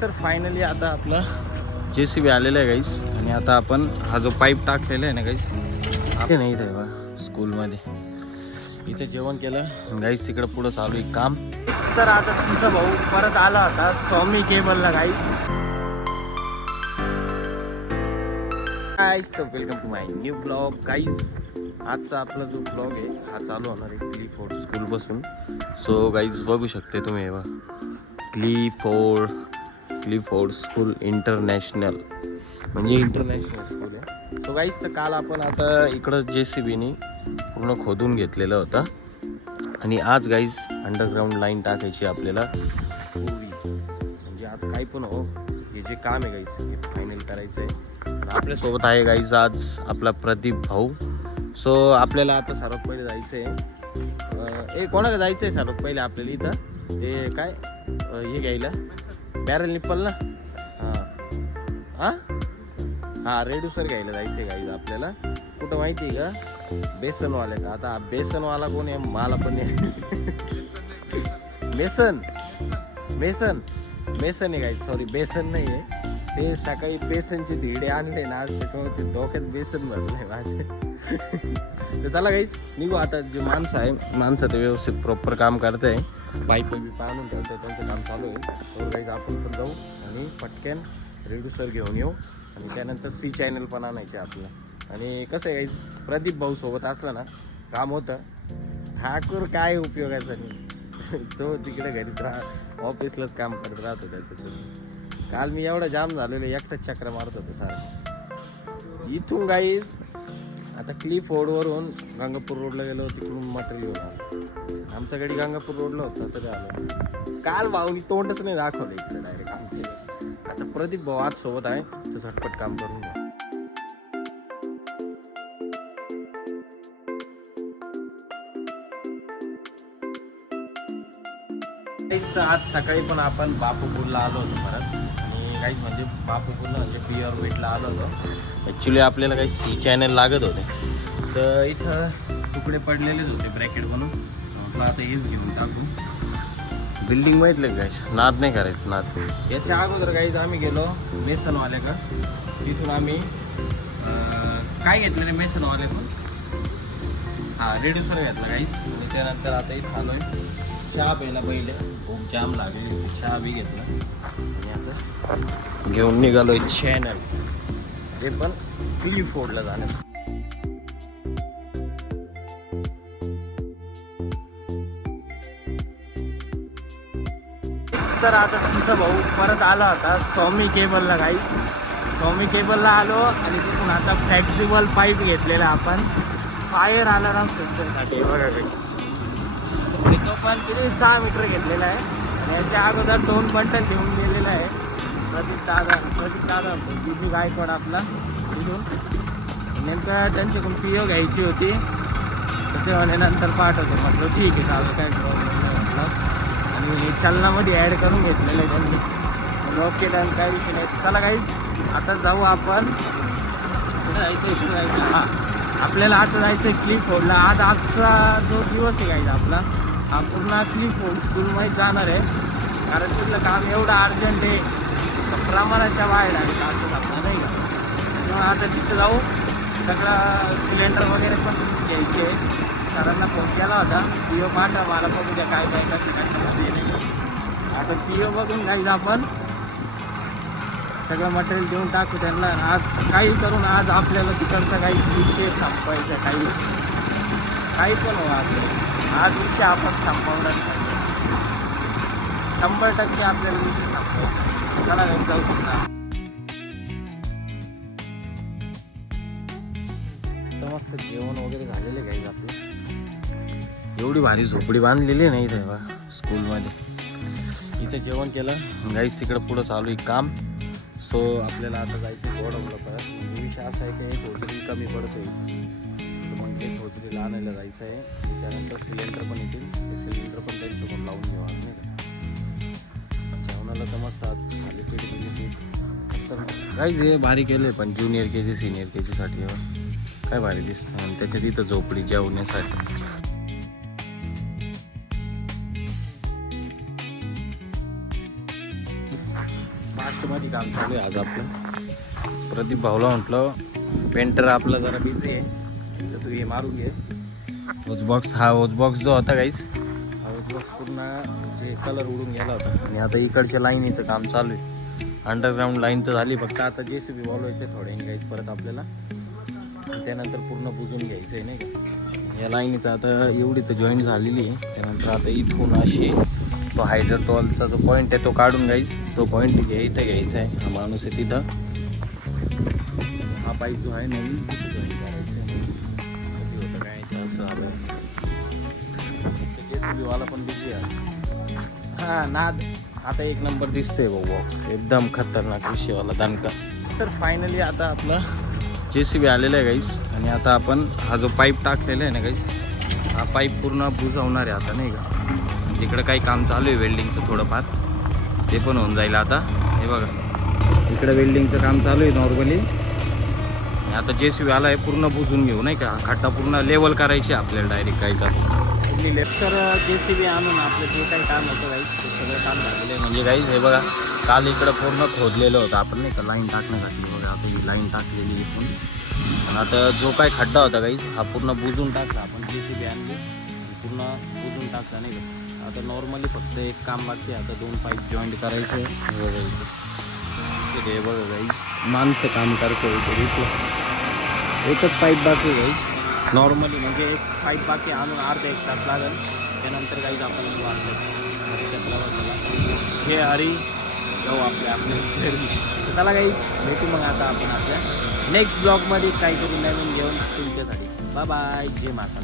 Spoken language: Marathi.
तर फायनली आता आपला JCB आलेला आहे गाईस. आणि आता आपण हा जो पाईप टाकलेला आहे ना गाईस, ते नाही आहे बा स्कूलमध्ये. इथे जेवण केलं गाईस, तिकडं पुढं चालू आहे काम. तर आता तुमचा भाऊ परत आला होता स्वामी केबलला गाईस. गाईस तर welcome to my new blog guys. आजचा आपला जो ब्लॉग आहे हा चालू होणार आहे क्लिफोर्ड स्कूल बसून. सो गाईज बघू शकते तुम्ही हे बा, क्लिफोर्ड स्कूल इंटरनॅशनल, म्हणजे इंटरनॅशनल स्कूल आहे. सो गाईज तर काल आपण आता इकडं JCBनी पूर्ण खोदून घेतलेलं होतं आणि आज गाईज अंडरग्राऊंड लाईन टाकायची आपल्याला पूर्वी. म्हणजे आज काही पण हो, हे जे काम आहे गाईज हे फायनल करायचं आहे. आपल्यासोबत आहे गाईज आज आपला प्रदीप भाऊ. सो आपल्याला आता सर्वात पहिले जायचं आहे, कोणाला जायचं आहे सर्वात पहिले आपल्याला इथं ते काय हे घ्यायला, बॅरल निप्पल ना, हां रेड्यूसर घ्यायला जायचं आहे गाईज आपल्याला. कुठं माहिती आहे का, बेसनवाले का. आता बेसनवाला कोण आहे मला पण नाही. मेसन आहे गाईज, सॉरी बेसन नाही आहे. ते सकाळी बेसनचे धिडे आणले ना आज, त्याच्यामुळे ते डोक्यात बेसन भरलं आहे माझे. तर चला गाईज निघू आता. जे माणसं ते व्यवस्थित प्रॉपर काम करत आहे, पाईप आणून ठेवतं, त्यांचं काम चालू आहे. तर गाईज आपण पण जाऊ आणि पटकन रेड्यूसर घेऊन येऊ आणि त्यानंतर C चॅनल पण आणायचे आपलं. आणि कसं आहे गाईज, प्रदीप भाऊ सोबत असला ना काम होतं. ठाकूर काय उपयोगाचा नाही, तो तिकडे घरीच ऑफिसलाच काम करत राहतो त्याचं. काल मी एवढा जाम झालेलो, एकटाच चक्र मारत होतो सारखं. इथून गाईज आता क्लिफोर्डवरून गंगापूर रोडला गेलो, तिकडून मटेरियल घेऊन आलो. आमच्या गाडी गंगापूर रोडला होता तरी आलो. काल भाऊनी तोंडच नाही दाखवलं इकडे डायरेक्ट आमचे. आता प्रदीप भाऊ आज सोबत आहे, तर झटपट काम करून घ्या. आज सकाळी पण आपण बापूपूरला आलो होतो परत. आणि काहीच म्हणजे बापूपूरला म्हणजे बिअर वेटला आलो होतो. ॲक्च्युली आपल्याला काही C चॅनल लागत होते, तर इथं तुकडे पडलेलेच होते ब्रॅकेट बनून. आपलं आता हेच घेऊन टाकू. बिल्डिंग माहितले गाईस, नाद नाही करायचं नाद. याच्या अगोदर गाईज आम्ही गेलो मेसनवाले का, तिथून आम्ही काय घेतलं रे मेसनवाल्यातून, रेड्युसर घेतला गाईज. आणि त्यानंतर आता इथं आलो आहे चहा प्यायला. पहिले खूप जाम लागले, चहा बी घेतला आणि आता घेऊन निघालोय चॅनल, ते पण क्लिफोर्डला जाण्याचं. तर आता तुमचा भाऊ परत आला होता स्वामी केबलला गाईज. स्वामी केबलला आलो आणि तिथून आता फ्लेक्झिबल पाईप घेतलेला आपण फायर अलार्म सिस्टमसाठी. बघा काही तो पण तिने 6 मीटर घेतलेला आहे. आणि याच्या अगोदर 2 बंटल घेऊन गेलेला आहे प्रदीप दादा बिजू गायकवाड आपला तिथून. नेमकं त्यांच्याकडून PO घ्यायची होती, तर ते म्हणे नंतर पाठवतो. म्हटलं ठीक आहे चालेल, काय प्रॉब्लेम नाही म्हटलं. आणि चलनामध्ये ॲड करून घेतलेलं आहे त्यांनी. ओके डन, काही विषय नाही. चला गाईज आता जाऊ आपण. कुठं जायचं? हां आपल्याला आता जायचं आहे क्लिफोर्डला. आज आजचा जो दिवस आहे गाईज आपला, हा पूर्ण क्लिफोर्ड स्कूलमध्ये जाणार आहे. कारण तिथलं काम एवढं अर्जंट आहे, प्रमाणाच्या बाहेर आहे असं आपलं नाही का. त्यामुळे आता तिथं जाऊ. सगळं सिलेंडर वगैरे पण घ्यायचे आहे. सरांना फोन केला होता, PO पाठवा मला, बघू द्या काय काय कशामध्ये नाही. आता PO बघून जायचं आपण, सगळं मटेरियल देऊन टाकू त्यांना. आज काही करून आज आपल्याला तिकडचा काही विषय संपवायचा, काही पण हो आपल्याला आज विषय आपण संपवणार नाही. 100% आपल्याला विषय संपवायचा. चला जाऊ शकता. तर मस्त जेवण वगैरे झालेलं आहे गाईज आपलं. एवढी भारी झोपडी बांधलेली नाही इथे बा स्कूलमध्ये. इथे जेवण केलं गाईज, तिकडं पुढं चालू आहे काम. सो आपल्याला आता जायचं गोडाऊनला परत. म्हणजे विषय असा आहे की एक होजरी कमी पडतो आहे, तर मग एक होजरीला आणायला जायचं आहे. त्यानंतर सिलेंडर पण येतील, ते सिलेंडर पण त्यांच्याकडून लावून घेऊ नाही का. जेवणाला तर मस्त थालीपीठ बिलीपीठ तर काहीच हे भारी केलं आहे. पण ज्युनियर KG सिनियर KGसाठी काय भारी दिसतं. आणि त्याच्यात इथं झोपडी जेवण्यासाठी. फास्टमध्ये काम चालू आहे आज आपलं. प्रदीप भाऊला म्हटलं पेंटर आपला जरा बिझी आहे तर तू हे मारून घे ओजबॉक्स. हा ओजबॉक्स जो होता गाईस, हा ओजबॉक्स पूर्ण म्हणजे कलर उडून गेला होता. आणि आता इकडच्या लाईनीचं काम चालू आहे. अंडरग्राऊंड लाईन तर झाली, फक्त आता JCB बोलवायचं थोड्याने गाईस परत आपल्याला. त्यानंतर पूर्ण बुजून घ्यायचं आहे नाही का. या लाईनीचं आता एवढी तर जॉईंट झालेली आहे. त्यानंतर आता इथून अशी तो हायड्रोटॉलचा जो पॉईंट आहे तो काढून घ्यायचा. तो पॉईंट इथं घ्यायचा आहे. हा माणूस आहे तिथं. हा पाईप जो आहे नवीन तिथे जॉईन करायचा आहे. कधी होतं काय ते असं झालं. JCB वाला पण बिझी आहे. हा नाद आता एक नंबर दिसतोय भाऊ बॉक्स, एकदम खतरनाक विषयवाला दणका. तर फायनली आता आपला JCB आलेला आहे गाईस. आणि आता आपण हा जो पाईप टाकलेला आहे ना गाईस, हा पाईप पूर्ण बुजवणार आहे आता नाही का. तिकडं काही काम चालू आहे वेल्डिंगचं थोडंफार, ते पण होऊन जाईल आता. हे बघा इकडं वेल्डिंगचं काम चालू आहे नॉर्मली. आता JCB आला आहे पूर्ण बुजून घेऊ नाही का. खड्डा पूर्ण लेवल करायची आपल्याला डायरेक्ट काहीच. लेफ्टर JCB आणून आपलं जे काही काम होतं गाईस ते सगळं काम झालेलं आहे. म्हणजे गाईस हे बघा काल इकडं पूर्ण खोदलेलं होतं आपण नाही का लाईन टाकण्यासाठी. बघा आता ही लाईन टाकलेली इथून. आणि आता जो काही खड्डा होता गाईस हा पूर्ण बुजून टाकला आपण. JCB आणली पूर्ण बुजून टाकला नाही का. आता नॉर्मली फक्त एक काम बाकी आहे. आता 2 पाईप जॉईंट करायचे. हे बघा गाईस माणसं काम करतो इथे. एकच पाईप बाकी आहे गाईस नॉर्मली. म्हणजे एक पाईप बाकी आणून अर्धा 1 तास लागेल. त्यानंतर काहीच आपण हे हरी जाऊ आपल्या त्याला काही भेटू. मग आता आपण आपल्या नेक्स्ट ब्लॉगमध्ये काहीतरी नवीन घेऊन तुमच्यासाठी. Bye bye. जय माता.